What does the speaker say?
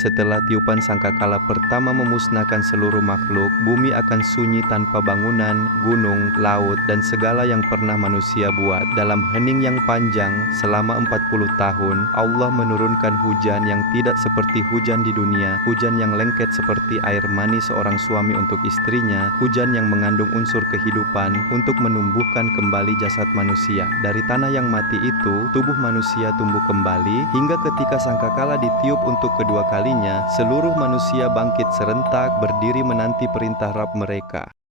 Setelah tiupan sangkakala pertama memusnahkan seluruh makhluk, bumi akan sunyi tanpa bangunan, gunung, laut, dan segala yang pernah manusia buat. Dalam hening yang panjang, selama 40 tahun, Allah menurunkan hujan yang tidak seperti hujan di dunia, hujan yang lengket seperti air mani seorang suami untuk istrinya, hujan yang mengandung unsur kehidupan untuk menumbuhkan kembali jasad manusia. Dari tanah yang mati itu, tubuh manusia tumbuh kembali, hingga ketika sangkakala ditiup untuk kedua kalinya, seluruh manusia bangkit serentak, berdiri menanti perintah Rabb mereka.